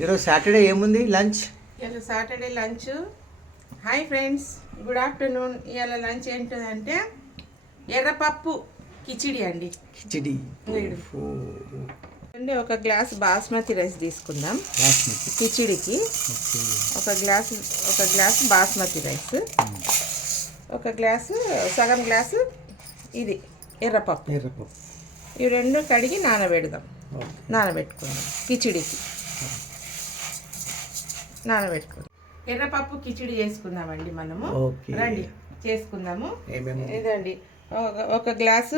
ఈరోజు సాటర్డే ఏముంది? లంచ్? ఇవాళ Saturday lunch. Hi friends good afternoon. ఇవాళ లంచ్ ఏంటంటే ఎర్రపప్పు కిచిడి అండి. కిచిడి. అండి ఒక గ్లాస్ బాస్మతి రైస్ తీసుకుందాం. కిచిడికి ఒక గ్లాసు ఒక గ్లాసు బాస్మతి రైస్. ఒక గ్లాసు సగం గ్లాసు ఇది ఎర్రపప్పు. ఎర్రపప్పు. ఇవి రెండు కడిగి నానబెడదాం. నానబెట్టుకుందాం కిచిడికి. నానబెట్టుకుందాం. ఎర్రపప్పు కిచిడి చేసుకుందామండి మనము. రండి చేసుకుందాము. ఇదండి. ఒక- గ్లాసు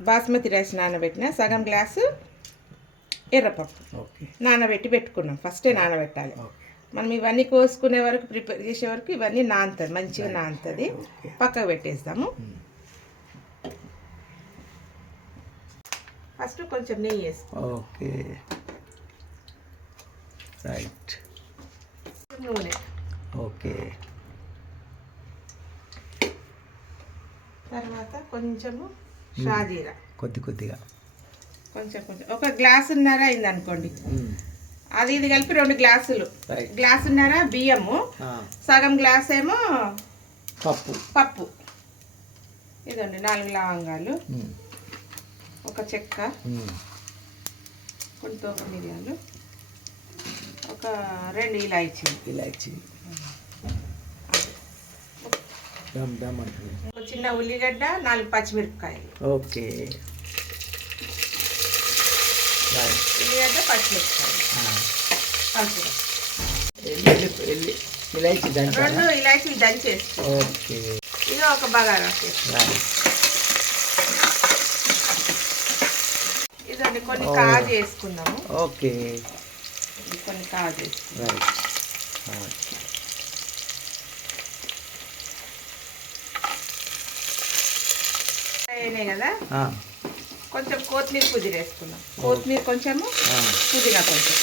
బాస్మతి రైస్ నానబెట్టిన సగం గ్లాసు ఎర్రపప్పు. నానబెట్టి పెట్టుకున్నాం. ఫస్టే నానబెట్టాలి. మనం ఇవన్నీ కోసుకునే వరకు ప్రిపేర్ చేసే వరకు ఇవన్నీ నానుతుంది మంచిగా నానుతుంది. పక్కకు పెట్టేస్తాము. ఫస్ట్ కొంచెం నెయ్యి వేసుకో. ఓకే రైట్ నూనె ఓకే. తర్వాత కొంచెము షాజీరా. కొద్ది కొద్దిగా. కొంచెం కొంచెం. ఒక గ్లాసున్నర అయింది అనుకోండి అది ఇది కలిపి రెండు గ్లాసులు. గ్లాసున్నర బియ్యము. సగం గ్లాస్ ఏమో పప్పు. పప్పు. ఇదండి నాలుగు లవంగాలు. ఒక చెక్క. తోక మిరియాలు. రెండు ఇలాచి ఇలాచి చిన్న ఉల్లిగడ్డ నాలుగు పచ్చిమిరపకాయలు. ఓకే. ఉల్లిగడ్డ పచ్చిమిరపకాయలు. ఇలాచి రెండు ఇలాచీలు దంచేసి ఓకే. ఇది ఒక బగారా ఇదండి కొన్ని. కాజు వేసుకుందాము ఓకే. వేసుకుందాం. రైట్ అయినాయి కదా? కొంచెం కొత్తిమీర పుదీనా వేసుకుందాం. కొత్తిమీర కొంచెము పుదీనా కొంచెం.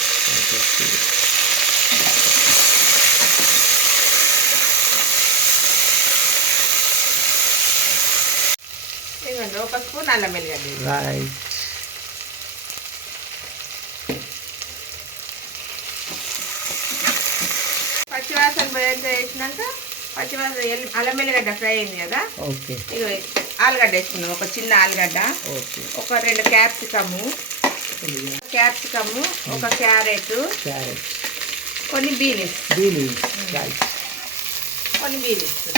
ఒక స్పూన్ అల్లం వెల్లిగడ్డ. రైట్ పోయేంత వేసినాక ఎల్లి- అల్లం వెల్లిగడ్డ ఫ్రై అయింది కదా? ఓకే. ఇగో ఆలుగడ్డ వేసుకుందాం. ఒక చిన్న ఆలుగడ్డ. ఓకే. ఒక రెండు క్యాప్సికము. క్యాప్సికము ఒక క్యారెట్. క్యారెట్. కొన్ని బీన్స్. బీన్స్. కొన్ని బీన్స్.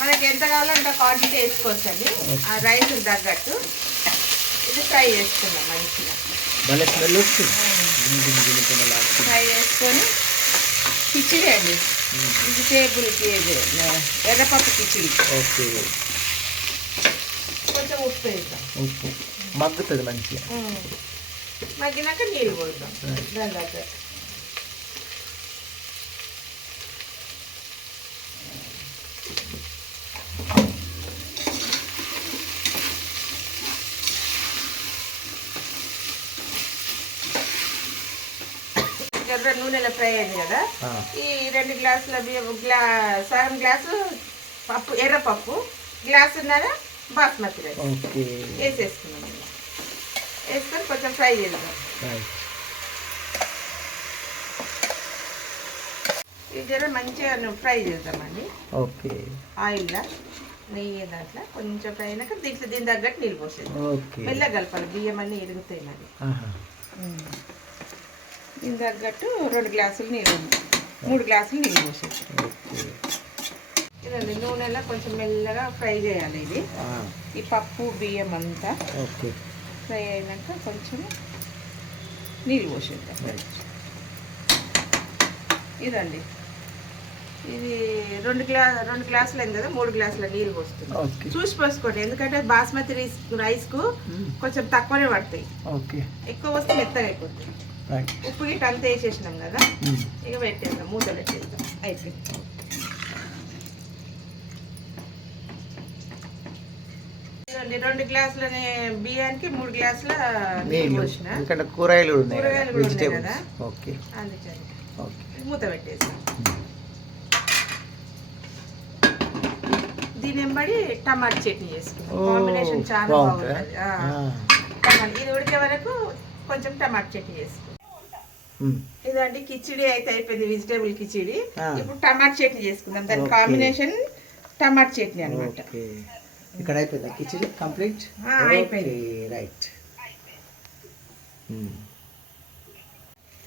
మనకి ఎంత కావాలో అంత క్వాంటిటీ వేసుకోవచ్చండి ఆ రైస్ తగ్గట్టు ఇది ఫ్రై చేసుకుందాం మంచిగా. ఫ్రై చేసుకొని కిచిడి అండి. వెజిటేబుల్కి ఎర్రపప్పు కిచిడి. ఓకే. కొంచెం ఉప్పు వేద్దాం. ఉప్పు. మగ్గుతుంది మంచిగా. మగ్గినాక నీళ్ళు పోద్దాం. దాని దగ్గర నూనెలో ఫ్రై అయింది కదా. ఈ రెండు గ్లాసుల బియ్యం గ్లా సగం గ్లాసు పప్పు ఎర్రపప్పు గ్లాసున్నర బాస్మతి రైస్. వేసేసుకున్నాం. వేసుకొని కొంచెం ఫ్రై చేద్దాం. ఇది జర మంచిగా ఫ్రై చేద్దామండి. ఓకే. ఆయిల్లో నెయ్యి దాంట్లో కొంచెం ఫ్రై అయినాక దీంట్లో దీని తగ్గట్టు నీళ్ళు పోసేది ఓకే. మెల్లగా కలపాలి బియ్యం అన్నీ ఎరుగుతాయి మరి. దీని తగ్గట్టు రెండు గ్లాసులు నీళ్ళు మూడు గ్లాసులు నీళ్ళు ఓకే. ఇదండి నూనెలో కొంచెం మెల్లగా ఫ్రై చేయాలి ఇది. ఈ పప్పు బియ్యం అంతా ఫ్రై అయినాక కొంచెం నీళ్ళు పోసేద్దాం. ఇదండి. ఇది రెండు గ్లా రెండు గ్లాసులు అయింది కదా మూడు గ్లాసుల నీళ్ళు పోస్తుంది చూసి పోసుకోండి ఎందుకంటే బాస్మతి రైస్ రైస్కు కొంచెం తక్కువనే పడతాయి. ఓకే. ఎక్కువ వస్తే మెత్తగా అయిపోతాయి రైట్ ఉప్పు గిట్ట అంతా వేసేసినాం కదా ఇక పెట్టేద్దాం మూత పెట్టేద్దాం. అయిపోయింది. రెండు గ్లాసుల బియ్యానికి మూడు గ్లాసుల నీళ్ళు పోసిన. ఎందుకంటే కూరగాయలు కూరగాయలు కూడా ఉన్నాయి కదా. ఓకే అందుకని ఓకే మూత పెట్టేసి దీని వెంబడి టమాటా చట్నీ చేసుకున్నాం. కాంబినేషన్ చాలా బాగుంటుందా? టమాటా ఇది ఉడికే వరకు కొంచెం టమాటా చట్నీ చేసుకుంటాం మ్మ్. ఇదండి కిచిడి అయితే అయిపోయింది వెజిటేబుల్ కిచిడి. ఇప్పుడు టమాటా చట్నీ చేసుకుందాం. దాని. కాంబినేషన్ టమాటా చట్నీ అనమాట ఇక్కడ అయిపోయిందా కిచెన్ కంప్లీట్? అయిపోయింది. రైట్.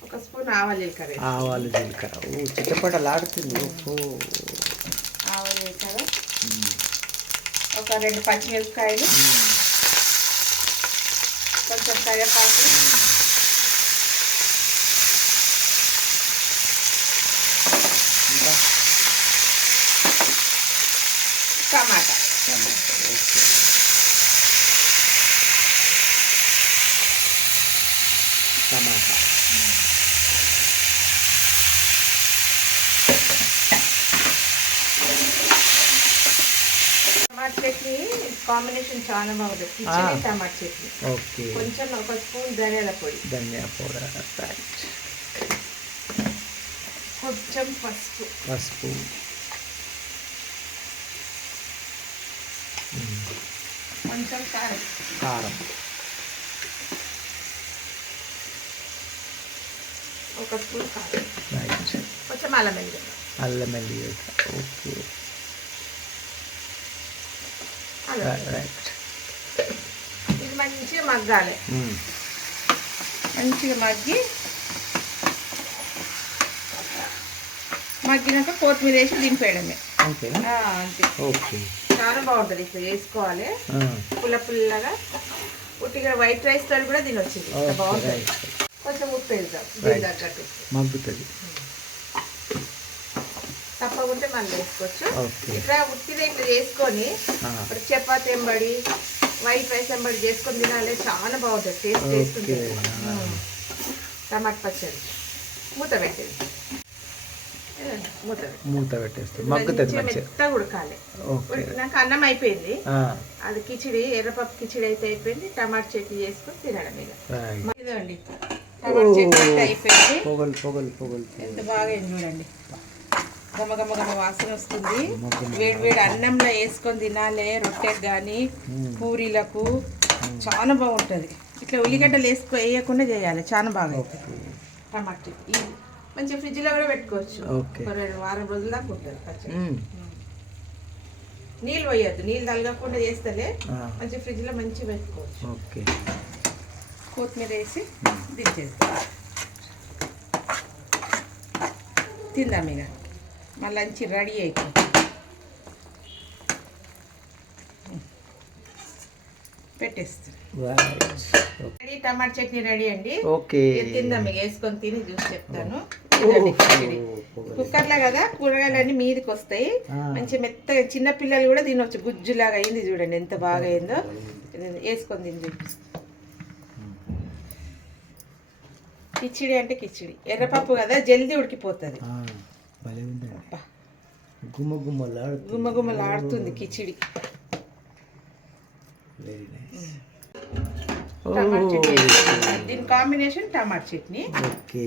ఒక స్పూన్ ఆవాలు జీలకర్ర. ఆవాలు జీలకర్ర. ఓ ఓహో. ఆవాలు జీలకర్ర. ఒక రెండు పచ్చిమిరపకాయలు. కొంచెం కరివేపాకు. టమాటా. టమాటా టమాటా టమాటా చట్నీ కాంబినేషన్ చాలా బాగుంటుంది కిచిడి టమాటా చట్నీ. ఓకే. కొంచెం ఒక స్పూన్ ధనియాల పొడి. ధనియా పౌడర్ రైట్ కొంచెం పసుపు. పసుపు. కొంచెం కారం కారం ఒక స్పూన్ కారం రైట్ కొంచెం అల్లం వెల్లుల్లి అల్లం వెల్లుల్లి ఓకే అల్లం రైట్ ఇది మంచిగా మగ్గాలి మంచిగా మగ్గి మగ్గినాక కొత్తిమీర వేసి దింపేయడమే ఓకేనా ఆ, అంతే ఓకే చాలా బాగుంటుంది. ఇట్లా చేసుకోవాలి పుల్ల పుల్లగా. ఉట్టిగా వైట్ రైస్ తోటి కూడా ఇది. ఇంత బాగుంటుంది. కొంచెం ఉప్పు వేద్దాం. దీని తగ్గట్టు. మగ్గుతుంది తప్పకుంటే మళ్ళీ వేసుకోవచ్చు. ఇట్లా ఉట్టిగా ఇట్లా చేసుకొని ఇప్పుడు చపాతి ఎంబడి వైట్ రైస్ ఎంబడి చేసుకొని తినాలి చాలా బాగుంటుంది. టేస్ట్ టేస్ట్ ఉంటుంది. టమాటా పచ్చడి. మూత పెట్టేది మూత పెట్టి మూత పెట్టేస్తుంది మగ్గుతుంది మంచిగా. ఉడకాలి. ఉడికినాక అన్నం అయిపోయింది. అది కిచిడి ఎర్రపప్పు కిచిడి అయితే అయిపోయింది. టమాటా చట్నీ చేసుకొని తినడం ఇక. ఇదండి టమాటా చట్నీ అయిపోయింది. పొగలు పొగలు పొగలు ఎంత బాగా చూడండి. గమ గమ గమ వాసన వస్తుంది. వేడి వేడి అన్నంలో వేసుకొని తినాలి రొట్టెకి కానీ. పూరీలకు. చాలా బాగుంటుంది. ఇట్లా ఉల్లిగడ్డలు వేసుకో వేయకుండా చేయాలి. చాలా బాగా టమాటా మంచిగా ఫ్రిడ్జ్లో కూడా పెట్టుకోవచ్చు. ఓకే. రెండు వారం రోజుల దాకా ఉంటుంది పచ్చడి. నీళ్ళు పోయొద్దు. నీళ్ళు తలగకుండా చేస్తేనే ఆ, మంచిగా ఫ్రిడ్జ్లో మంచిగా పెట్టుకోవచ్చు. ఓకే. కొత్తిమీర వేసి దించేస్తాం తిందాం ఇక. మా లంచ్ రెడీ అయిపోయింది పెట్టేస్తాం రెడీ టమాటా చట్నీ రెడీ అండి. ఓకే. ఇది తిందాం ఇక వేసుకొని తిని చూసి చెప్తాను. కుక్కర్లో కదా? కూరగాయలన్నీ మీదకి వస్తాయి. మంచి మెత్తగా చిన్న పిల్లలు కూడా తినొచ్చు. గుజ్జులాగా అయింది చూడండి ఎంత బాగా అయిందో. ఇది వేసుకొని తిని చూపిస్తాను కిచిడి అంటే కిచిడి. ఎర్రపప్పు కదా? జల్దీ ఉడికిపోతుంది. గుమ్మ గుమ్మలాడు గుమ్మగుమ్మలాడుతుంది khichdi. Very nice tomato chutney వేసుకుందాం. దీని combination tomato chutney. Okay.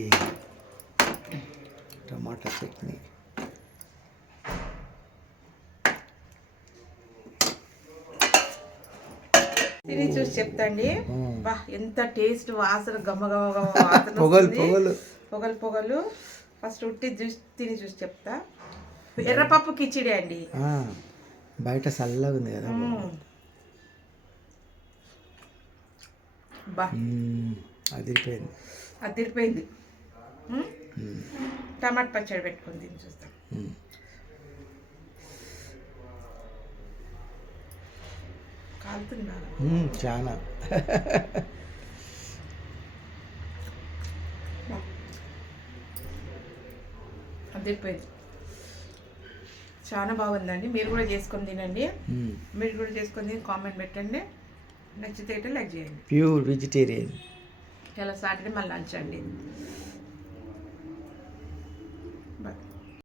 Tomato chutney. తిని చూసి చెప్తాండి. బా ఎంత టేస్ట్ వాసన గమ గమ గమ వాసన పొగలు. పొగలు. పొగలు పొగలు. ఫస్ట్ ఉట్టి చూసి తిని చూసి చెప్తా. ఎర్రపప్పు కిచిడి అండి. బయట చల్లగా ఉంది కదా అదిరిపోయింది. అదిరిపోయింది. టమాటా పచ్చడి పెట్టుకొని తిని చూస్తాం మ్మ్, చాలా అదిరిపోయింది. చాలా బాగుందండి. మీరు కూడా చేసుకొని తినండి. మీరు కూడా చేసుకొని తిని కామెంట్ పెట్టండి. నచ్చితే లైక్ చేయండి. Pure vegetarian. చాలా సాటర్డే మళ్ళీ లంచ్ అండి.